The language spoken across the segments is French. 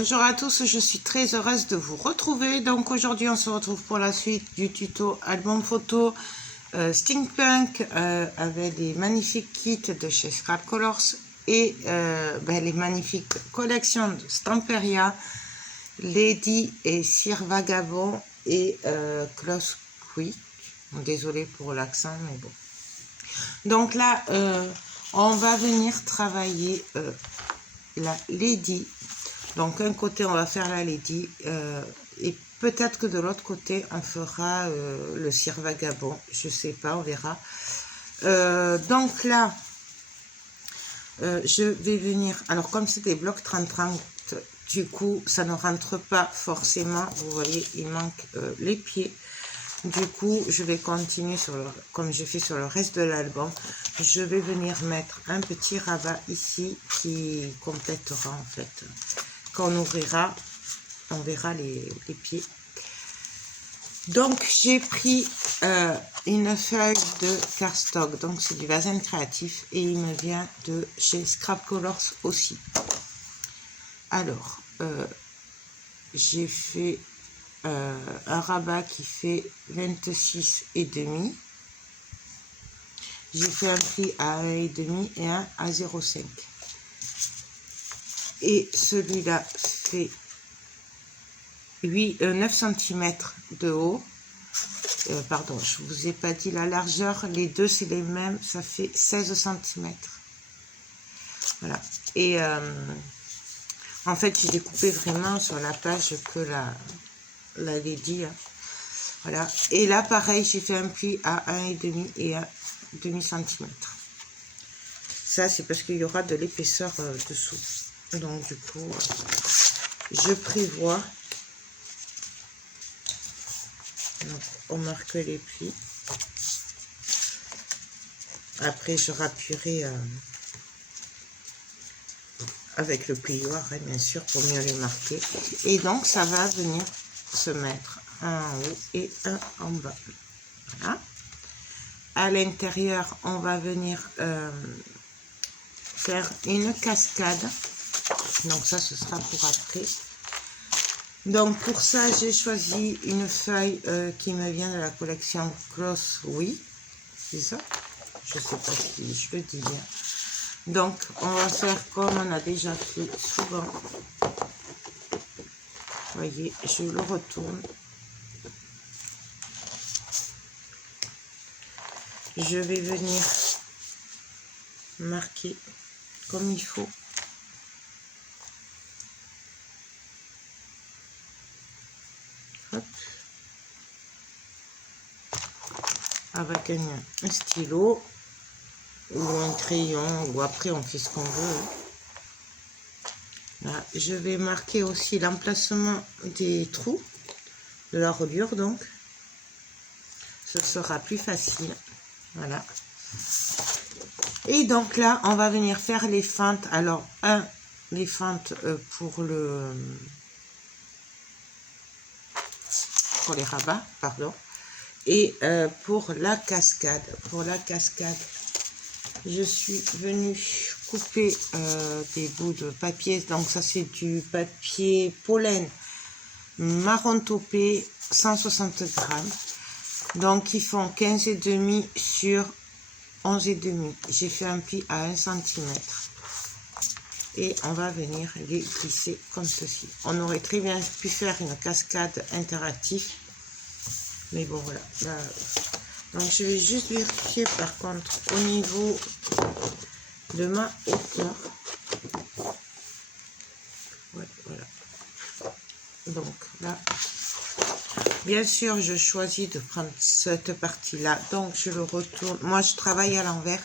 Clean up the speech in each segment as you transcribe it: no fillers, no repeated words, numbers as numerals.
Bonjour à tous, je suis très heureuse de vous retrouver. Donc aujourd'hui on se retrouve pour la suite du tuto album photo Steampunk avec des magnifiques kits de chez Scrap Colors et les magnifiques collections de Stamperia, Lady et Sir Vagabond et Klaus Quick. Désolée pour l'accent mais bon. Donc là on va venir travailler la Lady. Donc un côté on va faire la Lady et peut-être que de l'autre côté on fera le Sir Vagabond, je sais pas, on verra. Donc là je vais venir, alors comme c'est des blocs 30-30, du coup ça ne rentre pas forcément, vous voyez il manque les pieds. Du coup je vais continuer sur comme j'ai fait sur le reste de l'album, je vais venir mettre un petit rabat ici qui complétera en fait. Quand on ouvrira, on verra les pieds. Donc j'ai pris une feuille de cardstock, donc c'est du Vazen créatif et il me vient de chez Scrap Colors aussi. Alors j'ai fait un rabat qui fait 26,5. J'ai fait un pli à 1,5 et un à 0,5. Et celui-là fait 9 cm de haut. Pardon, je ne vous ai pas dit la largeur. Les deux, c'est les mêmes. Ça fait 16 cm. Voilà. Et en fait, j'ai découpé vraiment sur la page que la Lady. Hein. Voilà. Et là, pareil, j'ai fait un pli à 1,5 et à demi centimètre. Ça, c'est parce qu'il y aura de l'épaisseur dessous. Donc, du coup, je prévois. Donc, on marque les plis. Après, je rappuierai avec le plioir, hein, bien sûr, pour mieux les marquer. Et donc, ça va venir se mettre un en haut et un en bas. Voilà. À l'intérieur, on va venir faire une cascade. Donc, ça, ce sera pour après. Donc pour ça j'ai choisi une feuille qui me vient de la collection Klaus Quick, c'est ça, je sais pas si je le dis bien. Donc on va faire comme on a déjà fait souvent, vous voyez, je le retourne, je vais venir marquer comme il faut. Hop. Avec un stylo ou un crayon, ou après on fait ce qu'on veut. Là, je vais marquer aussi l'emplacement des trous de la reliure, donc ce sera plus facile. Voilà. Et donc là on va venir faire les fentes. Alors les fentes pour les rabats, pardon. Et pour la cascade, je suis venue couper des bouts de papier. Donc ça c'est du papier pollen marron taupé, 160 grammes. Donc ils font 15,5 sur 11,5. J'ai fait un pli à 1 cm. Et on va venir les glisser comme ceci. On aurait très bien pu faire une cascade interactive. Mais bon, voilà. Là, donc, je vais juste vérifier par contre au niveau de ma hauteur. Ouais, voilà. Donc là, bien sûr, je choisis de prendre cette partie-là. Donc, je le retourne. Moi, je travaille à l'envers.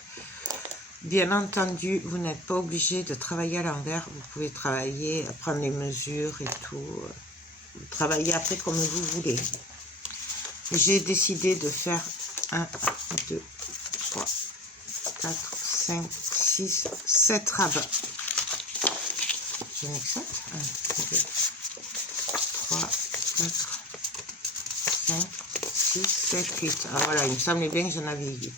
Bien entendu, vous n'êtes pas obligé de travailler à l'envers. Vous pouvez travailler, prendre les mesures et tout. Travailler après comme vous voulez. J'ai décidé de faire 1, 2, 3, 4, 5, 6, 7 rabats. Je n'ai que 7. 1, 2, 3, 4, 5, 6, 7, 8. Alors voilà, il me semblait bien que j'en avais 8.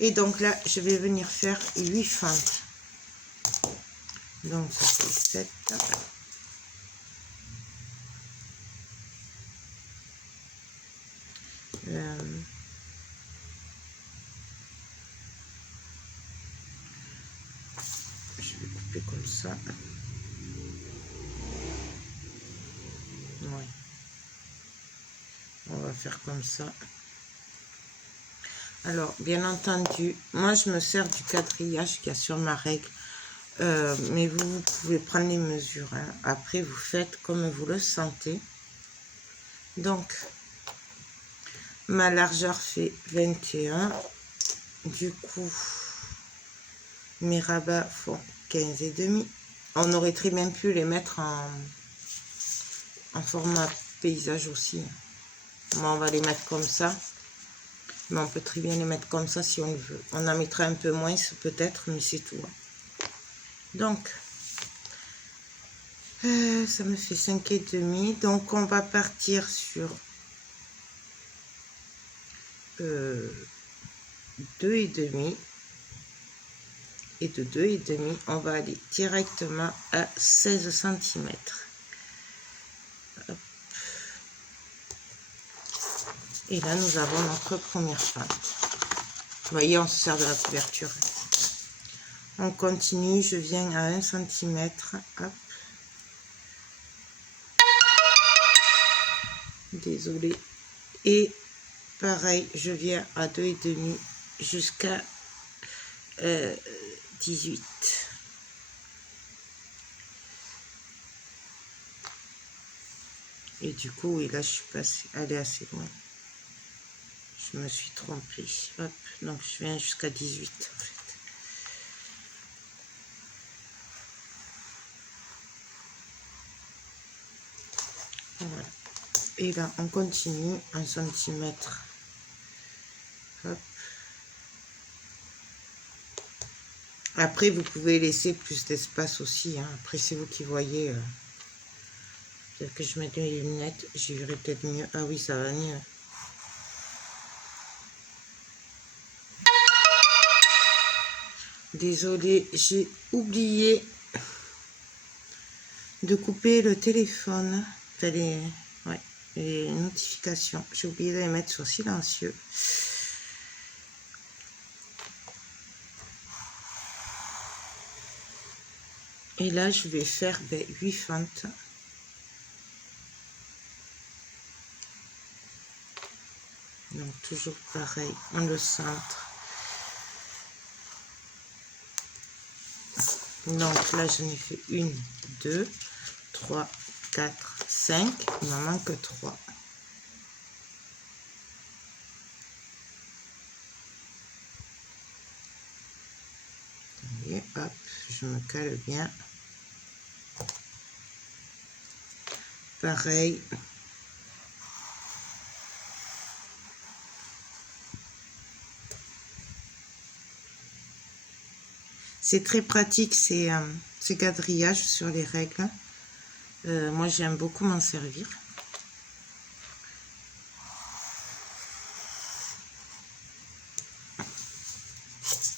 Et donc là, je vais venir faire 8 fentes. Donc ça fait 7. Je vais couper comme ça. Oui. On va faire comme ça. Alors, bien entendu, moi je me sers du quadrillage qu'il y a sur ma règle. Mais vous pouvez prendre les mesures. Hein. Après, vous faites comme vous le sentez. Donc, ma largeur fait 21. Du coup, mes rabats font 15,5. On aurait très bien pu les mettre en format paysage aussi. Moi, on va les mettre comme ça. Mais on peut très bien les mettre comme ça si on le veut. On en mettra un peu moins peut-être, mais c'est tout. Donc, ça me fait 5,5. Donc, on va partir sur 2,5. Et de 2,5, on va aller directement à 16 cm. Et là, nous avons notre première fente. Vous voyez, on se sert de la couverture. On continue, je viens à 1 cm. Hop. Désolée. Et pareil, je viens à 2,5 jusqu'à 18. Et du coup, oui, là, je suis passée, allée assez loin. Je me suis trompée. Hop, donc je viens jusqu'à 18 en fait. Voilà. Et là, on continue 1 cm. Hop. Après, vous pouvez laisser plus d'espace aussi. Hein. Après, c'est vous qui voyez. Peut-être que je mette les lunettes, j'y verrai peut-être mieux. Ah oui, ça va mieux. Désolée, j'ai oublié de couper le téléphone. Enfin, les notifications. J'ai oublié de les mettre sur silencieux. Et là, je vais faire 8 fentes. Donc, toujours pareil, on le centre. Donc là, j'en ai fait 1, 2, 3, 4, 5. Il m'en manque 3. Et hop, je me cale bien. Pareil. C'est très pratique ces quadrillages sur les règles. Moi, j'aime beaucoup m'en servir.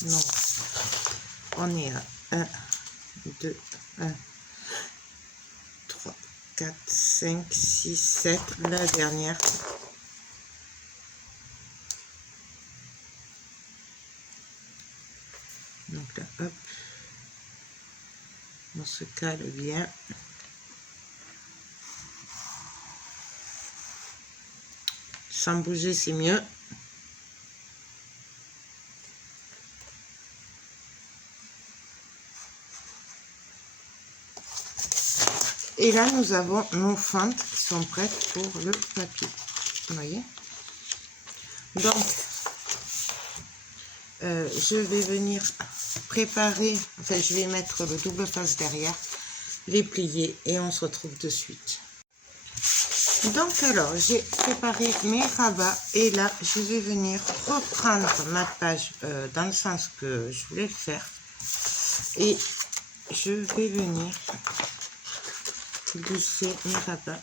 Donc, on est à 1, 2, 1, 3, 4, 5, 6, 7. La dernière. Donc là, hop. On se cale bien. Sans bouger, c'est mieux. Et là, nous avons nos fentes qui sont prêtes pour le papier. Vous voyez? Donc, je vais venir préparer, enfin, je vais mettre le double face derrière, les plier et on se retrouve de suite. Donc, alors, j'ai préparé mes rabats et là, je vais venir reprendre ma page dans le sens que je voulais le faire. Et je vais venir glisser mes rabats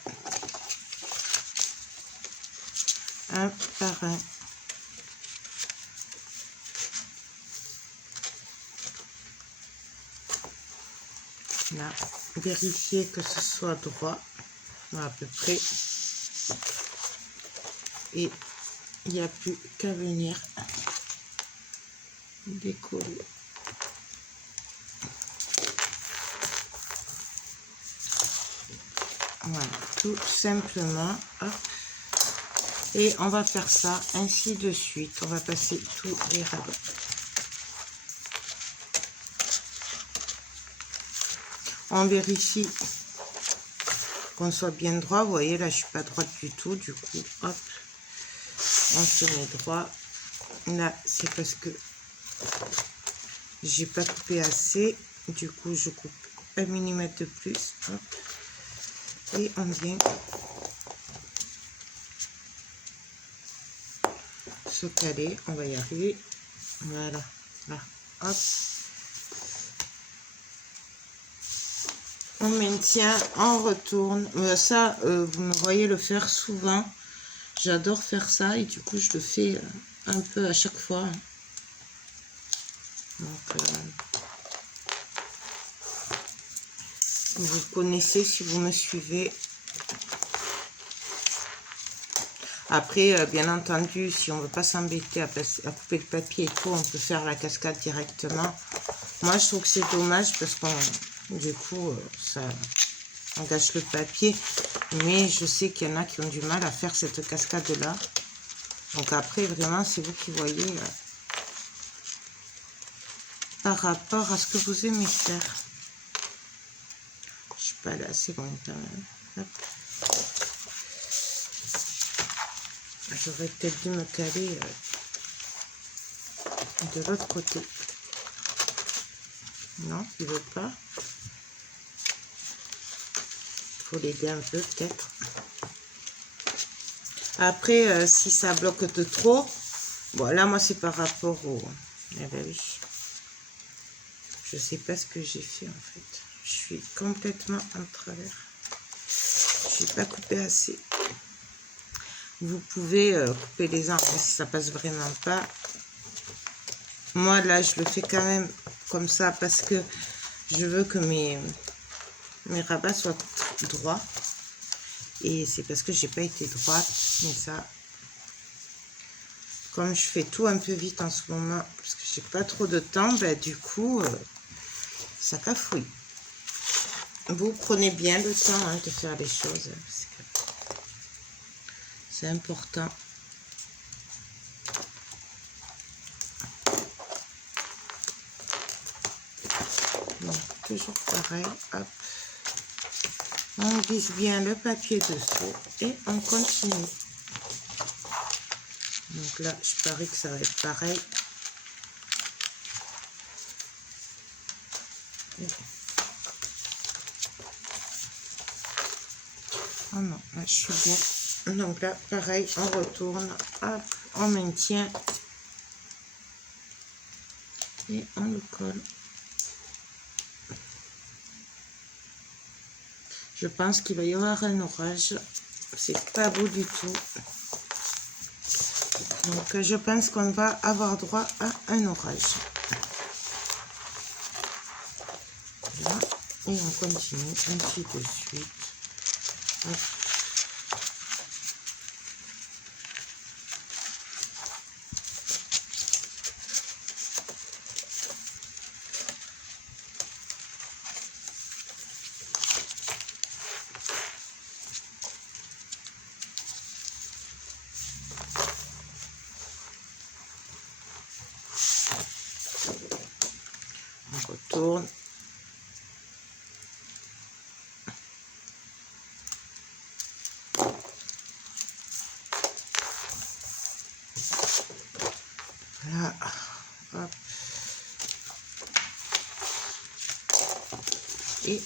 un par un. Là, vérifier que ce soit droit à peu près, et il n'y a plus qu'à venir décoller. Voilà, tout simplement. Hop. Et on va faire ça ainsi de suite. On va passer tous les rabats. On vérifie qu'on soit bien droit. Vous voyez, là, je suis pas droite du tout. Du coup, hop, on se met droit. Là, c'est parce que j'ai pas coupé assez. Du coup, je coupe 1 mm de plus. Hop. Et on vient se caler. On va y arriver. Voilà. Là, hop. On maintient, on retourne. Ça, vous me voyez le faire souvent. J'adore faire ça et du coup, je le fais un peu à chaque fois. Donc, vous connaissez si vous me suivez. Après, bien entendu, si on ne veut pas s'embêter à couper le papier et tout, on peut faire la cascade directement. Moi, je trouve que c'est dommage parce qu'on, du coup, on gâche le papier. Mais je sais qu'il y en a qui ont du mal à faire cette cascade-là. Donc après, vraiment, c'est vous qui voyez par rapport à ce que vous aimez faire. Je suis pas là, c'est bon quand même. Hop. J'aurais peut-être dû me caler de l'autre côté. Non, il veut pas. Il faut l'aider un peu peut-être. Après, si ça bloque de trop, bon là moi c'est par rapport au... Eh ben oui. Je sais pas ce que j'ai fait en fait. Je suis complètement en travers. Je n'ai pas coupé assez. Vous pouvez couper les arbres si ça passe vraiment pas. Moi là je le fais quand même comme ça parce que je veux que mes rabats soient droits. Et c'est parce que j'ai pas été droite. Mais ça, comme je fais tout un peu vite en ce moment, parce que j'ai pas trop de temps, ben, du coup, ça cafouille. Vous prenez bien le temps de faire les choses. Parce que c'est important. Donc, toujours pareil. Hop. On glisse bien le papier dessous et on continue. Donc là, je parie que ça va être pareil. Oh non, là, je suis bien. Donc là, pareil, on retourne. Hop, on maintient. Et on le colle. Je pense qu'il va y avoir un orage. C'est pas beau du tout. Donc je pense qu'on va avoir droit à un orage. Là, et on continue ainsi de suite. Hop. On retourne. Là, hop. Et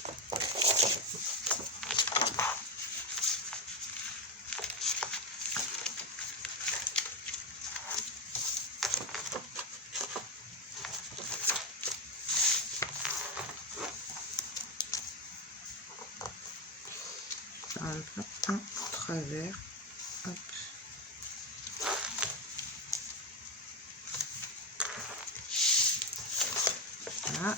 un travers. Hop. Là.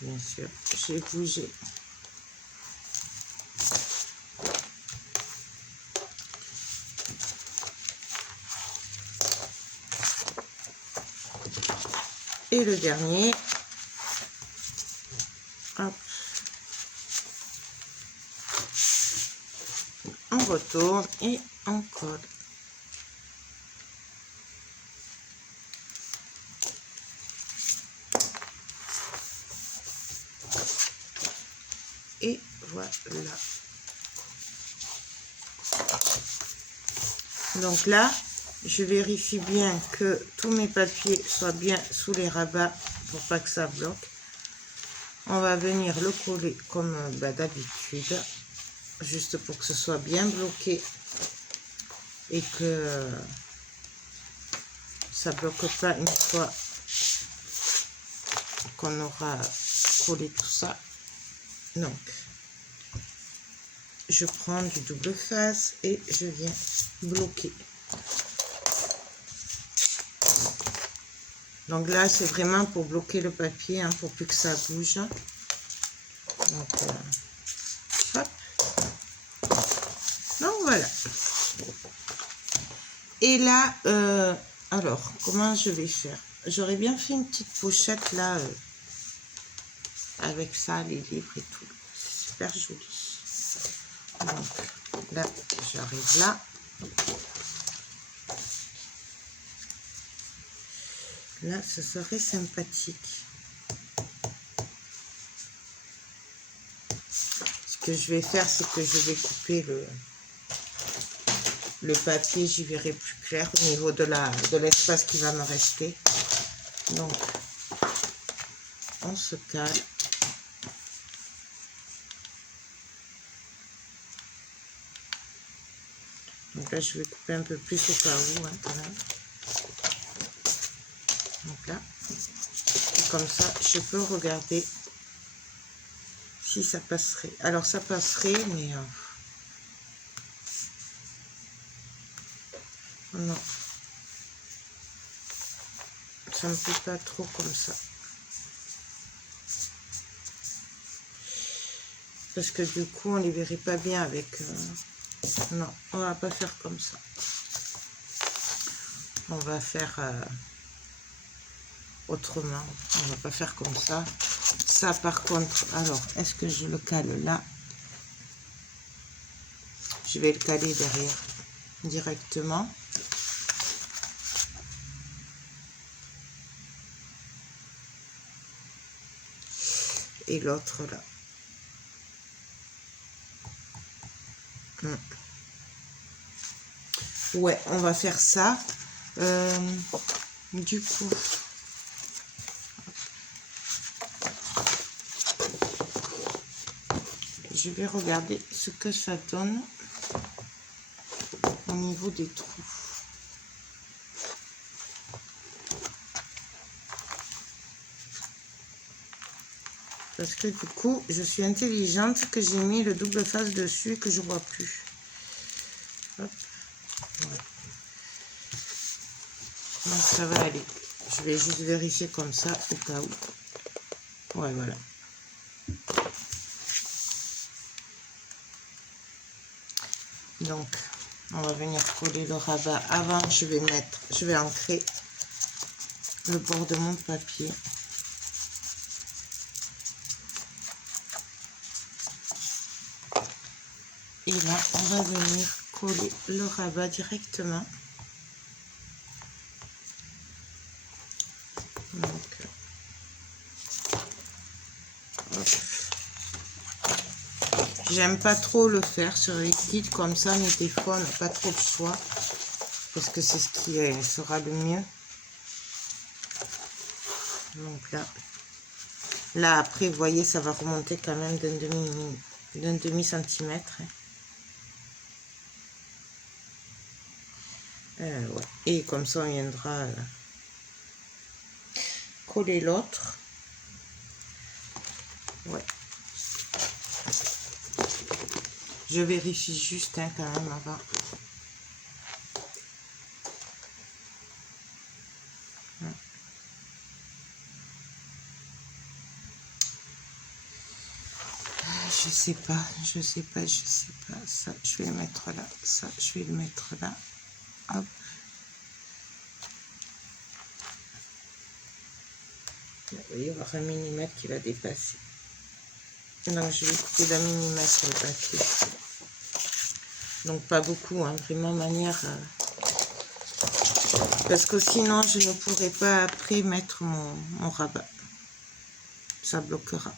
Bien sûr, j'ai bougé. Et le dernier. Hop. On retourne et on colle. Et voilà. Donc là, je vérifie bien que tous mes papiers soient bien sous les rabats pour pas que ça bloque. On va venir le coller comme d'habitude, juste pour que ce soit bien bloqué et que ça bloque pas une fois qu'on aura collé tout ça. Donc, je prends du double face et je viens bloquer. Donc là, c'est vraiment pour bloquer le papier, hein, pour plus que ça bouge. Donc, hop. Donc voilà. Et là, alors, comment je vais faire? J'aurais bien fait une petite pochette là, avec ça, les livres et tout. C'est super joli. Donc là, j'arrive là. Là, ce serait sympathique. Ce que je vais faire, c'est que je vais couper le papier. J'y verrai plus clair au niveau de l'espace qui va me rester. Donc, on se cale. Donc là, je vais couper un peu plus au cas où, hein, quand même. Donc là, et comme ça, je peux regarder si ça passerait. Alors, ça passerait, mais... non. Ça me plaît pas trop comme ça. Parce que du coup, on les verrait pas bien avec... non, on va pas faire comme ça. On va faire autrement. On va pas faire comme ça. Ça, par contre, alors, est-ce que je le cale là? Je vais le caler derrière directement. Et l'autre là. Ouais, on va faire ça. Du coup, je vais regarder ce que ça donne au niveau des trous. Parce que du coup, je suis intelligente que j'ai mis le double face dessus et que je vois plus. Hop. Ouais. Donc ça va aller. Je vais juste vérifier comme ça au cas où. Ouais, voilà. Donc, on va venir coller le rabat. Avant, je vais ancrer le bord de mon papier. Et là, on va venir coller le rabat directement. Donc, j'aime pas trop le faire sur les kits comme ça, mais des fois, on n'a pas trop le choix. Parce que c'est ce qui sera le mieux. Donc là après, vous voyez, ça va remonter quand même d'un demi-centimètre. Ouais. Et comme ça, on viendra coller l'autre. Ouais. Je vérifie juste hein, quand même avant. je sais pas. Ça, je vais le mettre là. Ça, je vais le mettre là. Hop. Vous voyez, il y aura un millimètre qui va dépasser. Donc, je vais couper d'un millimètre le papier. Donc, pas beaucoup, hein, vraiment manière... parce que sinon, je ne pourrai pas après mettre mon rabat. Ça bloquera.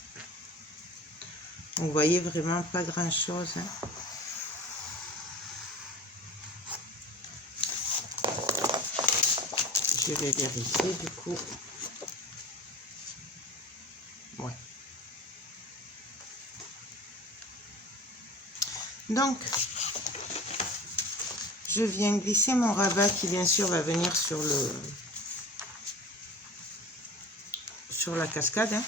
Donc, vous voyez, vraiment pas grand-chose. Hein. Je vais vérifier, du coup. Ouais. Donc, je viens glisser mon rabat qui, bien sûr, va venir sur la cascade. Hein.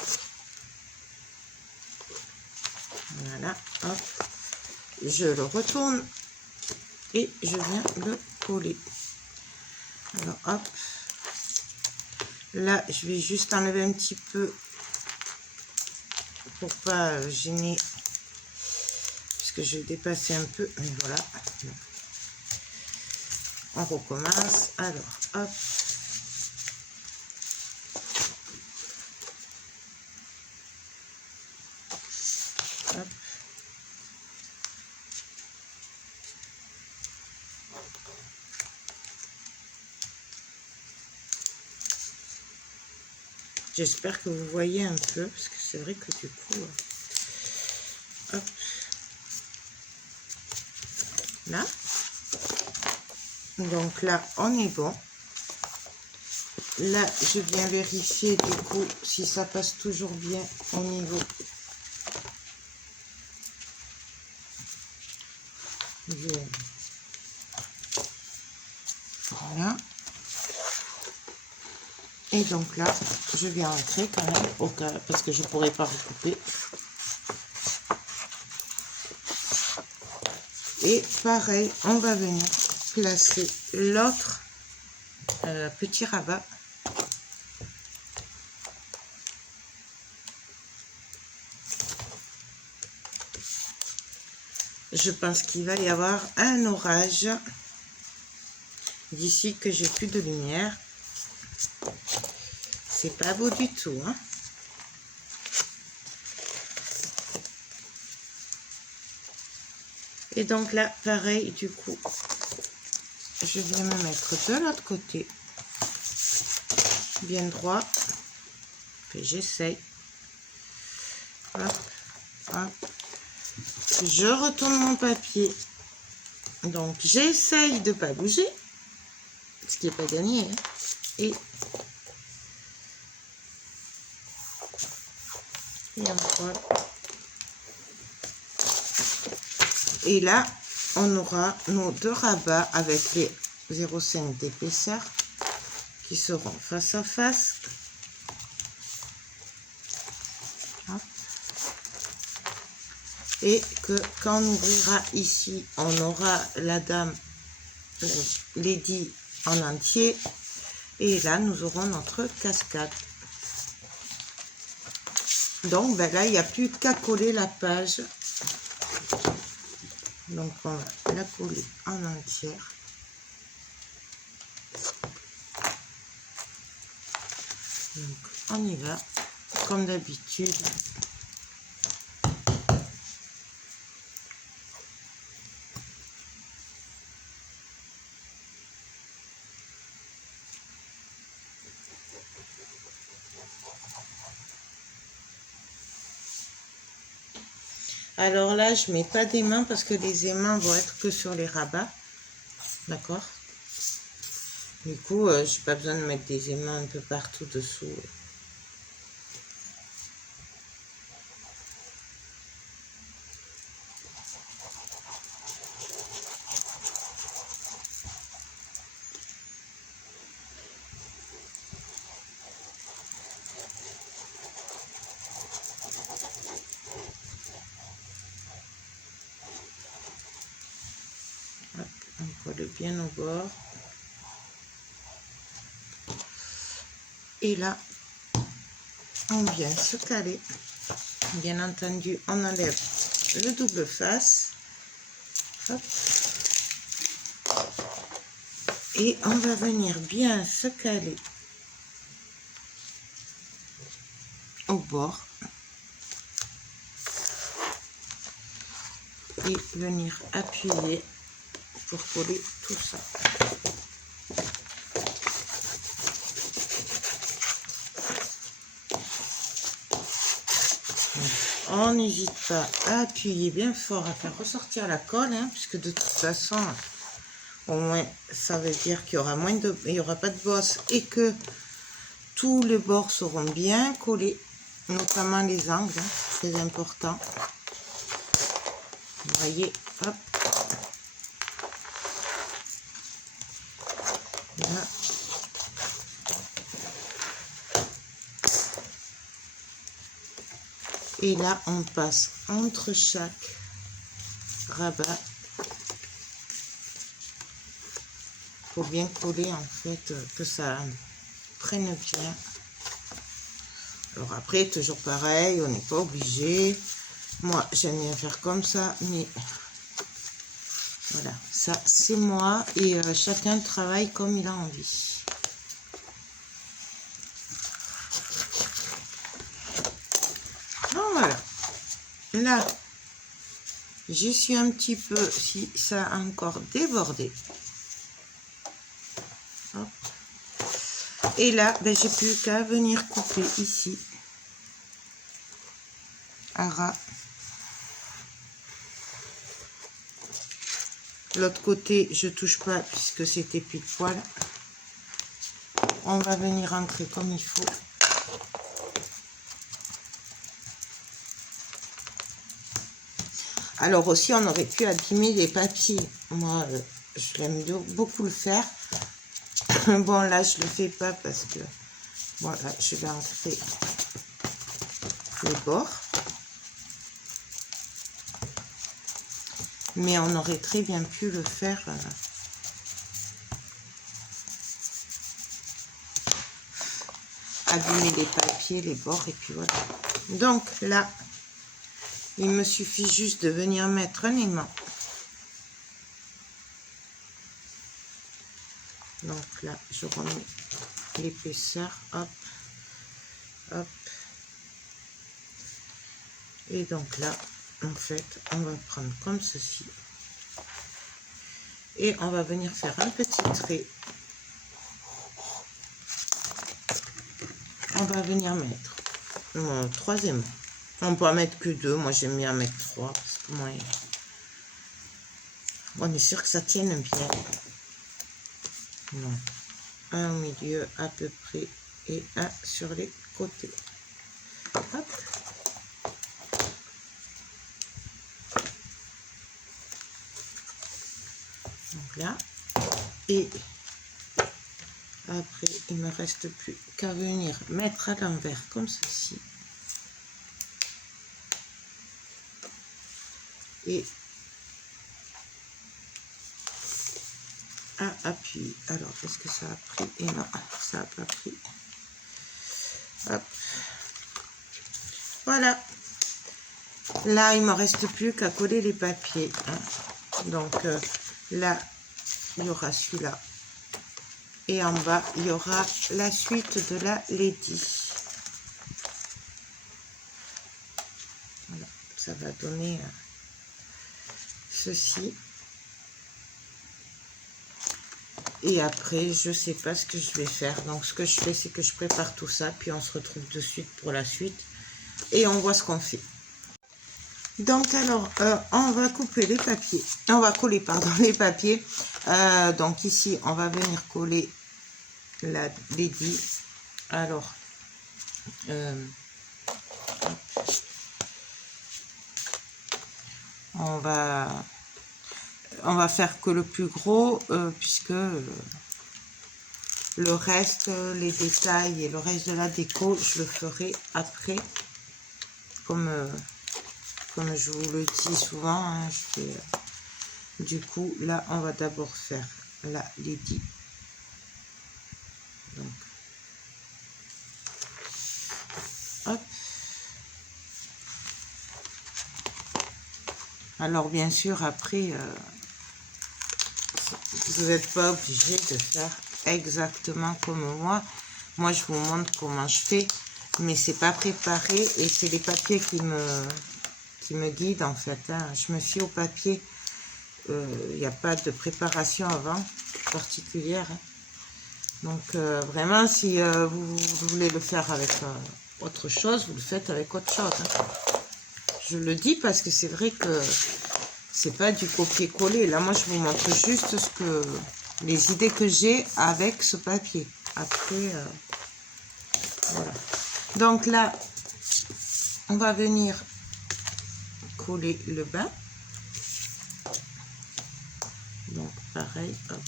Voilà, hop. Je le retourne et je viens le coller. Alors, hop. Là, je vais juste enlever un petit peu pour pas gêner, puisque je vais dépasser un peu. Voilà. On recommence. Alors, hop. Hop. J'espère que vous voyez un peu, parce que c'est vrai que du coup... Hop. Là. Donc là, on est bon. Là, je viens vérifier du coup si ça passe toujours bien au niveau du... Voilà. Et donc là, je viens entrer quand même, au cas, parce que je ne pourrais pas recouper. Et pareil, on va venir placer l'autre petit rabat. Je pense qu'il va y avoir un orage d'ici que j'ai plus de lumière. C'est pas beau du tout, hein. Et donc là, pareil, du coup, je viens me mettre de l'autre côté, bien droit, que j'essaye. Hop, hop. Je retourne mon papier. Donc, j'essaye de ne pas bouger, ce qui n'est pas gagné. Hein. Et on colle. Et là, on aura nos deux rabats avec les 0,5 d'épaisseur qui seront face à face. Hop. Et que quand on ouvrira ici, on aura la dame Lady en entier. Et là, nous aurons notre cascade. Donc, ben là, il n'y a plus qu'à coller la page. Donc, on va la coller en entière. Donc, on y va, comme d'habitude. Alors là, je mets pas d'aimants parce que les aimants vont être que sur les rabats. D'accord? Du coup, j'ai pas besoin de mettre des aimants un peu partout dessous. Hop, on colle bien au bord. Et là, on vient se caler Bien entendu, on enlève le double face. Hop. Et on va venir bien se caler au bord et venir appuyer pour coller tout ça. On n'hésite pas à appuyer bien fort, à faire ressortir la colle, hein, puisque de toute façon, au moins, ça veut dire qu'il y aura il y aura pas de bosse et que tous les bords seront bien collés, notamment les angles, hein, c'est très important. Vous voyez, hop. Là. Et là, on passe entre chaque rabat pour bien coller, en fait, que ça prenne bien. Alors après, toujours pareil, on n'est pas obligé. Moi, j'aime bien faire comme ça, mais voilà, ça c'est moi et chacun travaille comme il a envie. Donc voilà, là, je suis un petit peu, si ça a encore débordé. Hop. Et là, ben, j'ai plus qu'à venir couper ici, à ras. L'autre côté, je touche pas puisque c'était pile poil. On va venir ancrer comme il faut. Alors aussi, on aurait pu abîmer les papiers. Moi, je l'aime beaucoup le faire. Bon, là, je le fais pas parce que... Voilà, je vais ancrer les bords. Mais on aurait très bien pu le faire... abîmer les papiers, les bords, et puis voilà. Donc là, il me suffit juste de venir mettre un aimant. Donc là, je remets l'épaisseur, hop, hop. Et donc là, en fait, on va prendre comme ceci. Et on va venir faire un petit trait. On va venir mettre mon troisième. On peut en mettre que deux. Moi, j'aime bien mettre trois. Parce que moi, on est sûr que ça tienne bien. Donc, un au milieu à peu près et un sur les côtés. Hop. Donc là. Et après, il me reste plus qu'à venir mettre à l'envers comme ceci. Et à appuyer. Alors, est-ce que ça a pris? Et non, ça n'a pas pris. Hop. Voilà. Là, il ne me reste plus qu'à coller les papiers. Hein. Donc, là, il y aura celui-là. Et en bas, il y aura la suite de la Lady. Voilà. Ça va donner ceci. Et après, je sais pas ce que je vais faire. Donc, ce que je fais, c'est que je prépare tout ça. Puis, on se retrouve de suite pour la suite. Et on voit ce qu'on fait. Donc, alors, on va couper les papiers. On va coller, pardon, les papiers. Donc, ici, on va venir coller la Lady. Alors, on va faire que le plus gros, puisque le reste, les détails et le reste de la déco, je le ferai après. Comme je vous le dis souvent, hein, du coup, là, on va d'abord faire la Lady. Donc, hop. Alors bien sûr, après, vous n'êtes pas obligé de faire exactement comme moi. Moi, je vous montre comment je fais, mais c'est pas préparé et c'est les papiers qui me guident en fait. Hein. Je me fie au papier. Il n'y a pas de préparation avant particulière. Hein. Donc vraiment, si vous voulez le faire avec autre chose, vous le faites avec autre chose. Hein. Je le dis parce que c'est vrai que c'est pas du copier-coller. Là, moi, je vous montre juste les idées que j'ai avec ce papier. Après, voilà. Donc là, on va venir coller le bas. Donc pareil, hop.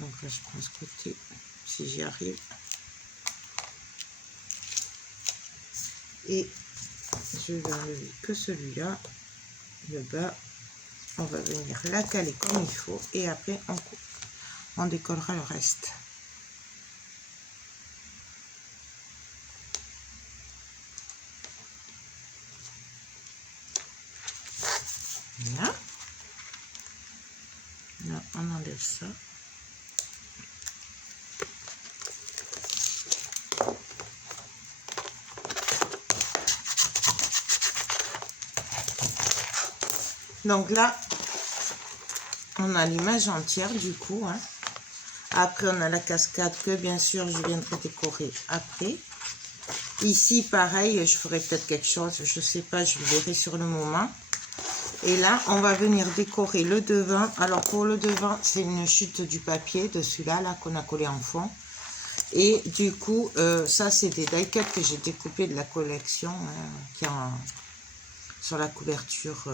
Donc là, je prends ce côté, si j'y arrive. Et je vais enlever que celui-là, le bas. On va venir la caler comme il faut. Et après, on décollera le reste. Voilà. Là, on enlève ça. Donc là, on a l'image entière du coup. Hein. Après, on a la cascade que bien sûr, je viendrai décorer après. Ici, pareil, je ferai peut-être quelque chose, je sais pas, je verrai sur le moment. Et là, on va venir décorer le devant. Alors, pour le devant, c'est une chute du papier de celui-là là, qu'on a collé en fond. Et du coup, ça, c'est des die-cuts que j'ai découpés de la collection qui est sur la couverture,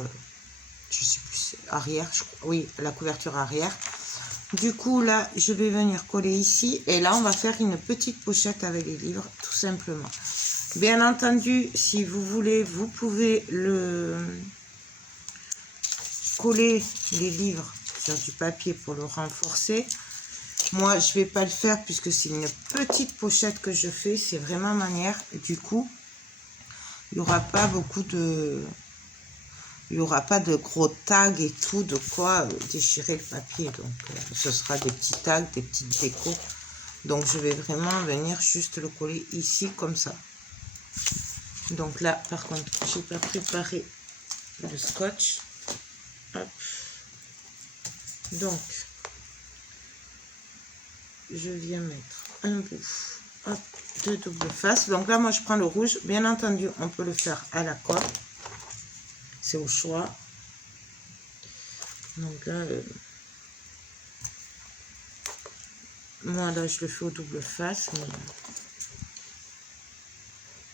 je sais plus, arrière, je crois. Oui, la couverture arrière. Du coup, là, je vais venir coller ici. Et là, on va faire une petite pochette avec les livres, tout simplement. Bien entendu, si vous voulez, vous pouvez coller les livres sur du papier pour le renforcer. Moi, je vais pas le faire puisque c'est une petite pochette que je fais. C'est vraiment manière. Du coup, il n'y aura pas beaucoup de... Il n'y aura pas de gros tags et tout, de quoi déchirer le papier. Donc, ce sera des petits tags, des petites décos. Donc, je vais vraiment venir juste le coller ici, comme ça. Donc là, par contre, je n'ai pas préparé le scotch. Hop. Donc, je viens mettre un bout hop, de double face. Donc là, moi, je prends le rouge. Bien entendu, on peut le faire à la colle. C'est au choix. Donc là, moi, là, je le fais au double face. Mais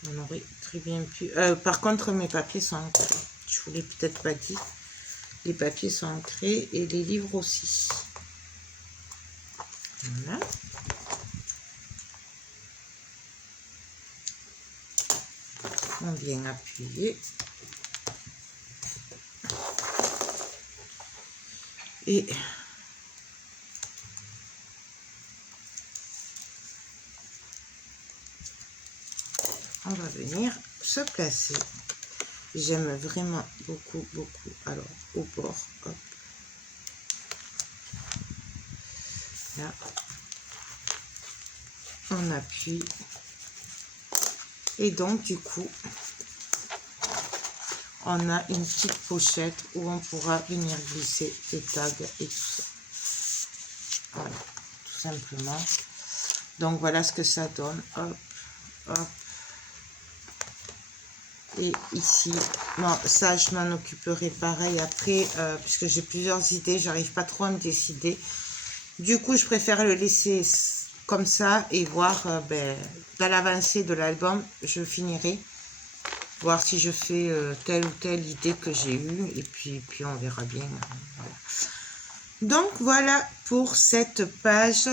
on aurait très bien pu... par contre, mes papiers sont ancrés. Je vous l'ai peut-être pas dit. Les papiers sont ancrés et les livres aussi. Voilà. On vient appuyer. Et on va venir se placer. J'aime vraiment beaucoup, beaucoup. Alors, au bord, hop. Là, on appuie. Et donc, du coup, on a une petite pochette où on pourra venir glisser des tags et tout ça. Voilà, tout simplement. Donc, voilà ce que ça donne. Hop, hop. Et ici, bon, ça, je m'en occuperai pareil après, puisque j'ai plusieurs idées, j'arrive pas trop à me décider. Du coup, je préfère le laisser comme ça et voir dans l'avancée de l'album, je finirai. Voir si je fais telle ou telle idée que j'ai eue et puis on verra bien. Voilà. Donc voilà pour cette page.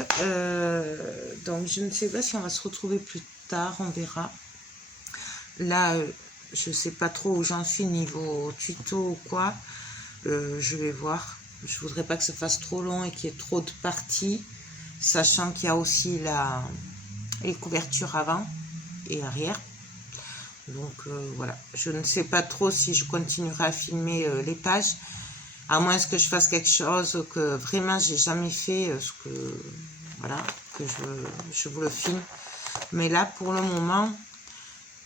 Donc je ne sais pas si on va se retrouver plus tard, on verra. Là, je ne sais pas trop où j'en suis niveau tuto ou quoi. Je vais voir. Je voudrais pas que ça fasse trop long et qu'il y ait trop de parties, sachant qu'il y a aussi les couvertures avant et arrière. Donc voilà, je ne sais pas trop si je continuerai à filmer les pages, à moins que je fasse quelque chose que vraiment j'ai jamais fait, ce que voilà, que je vous le filme. Mais là, pour le moment,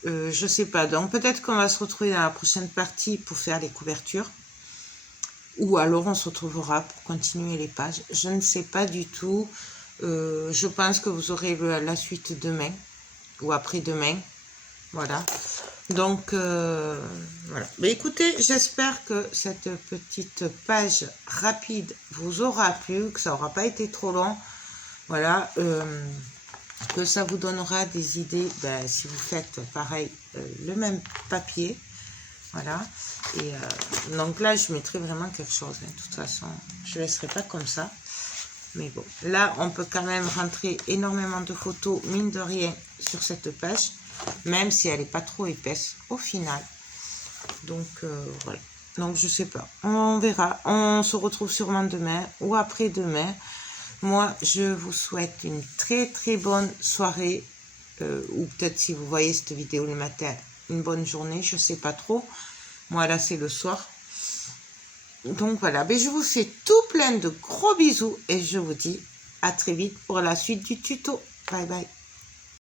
je sais pas. Donc peut-être qu'on va se retrouver dans la prochaine partie pour faire les couvertures. Ou alors on se retrouvera pour continuer les pages. Je ne sais pas du tout. Je pense que vous aurez la suite demain ou après-demain. Voilà. Donc, voilà. Mais écoutez, j'espère que cette petite page rapide vous aura plu, que ça n'aura pas été trop long. Voilà. Que ça vous donnera des idées, ben, si vous faites pareil, le même papier. Voilà. Et donc là, je mettrai vraiment quelque chose. Hein. De toute façon, je ne laisserai pas comme ça. Mais bon, là, on peut quand même rentrer énormément de photos, mine de rien, sur cette page. Même si elle n'est pas trop épaisse, au final. Donc, voilà. Donc, je sais pas. On verra. On se retrouve sûrement demain ou après-demain. Moi, je vous souhaite une très, très bonne soirée. Ou peut-être si vous voyez cette vidéo le matin, une bonne journée. Je sais pas trop. Moi, là, c'est le soir. Donc, voilà. Mais je vous fais tout plein de gros bisous. Et je vous dis à très vite pour la suite du tuto. Bye, bye.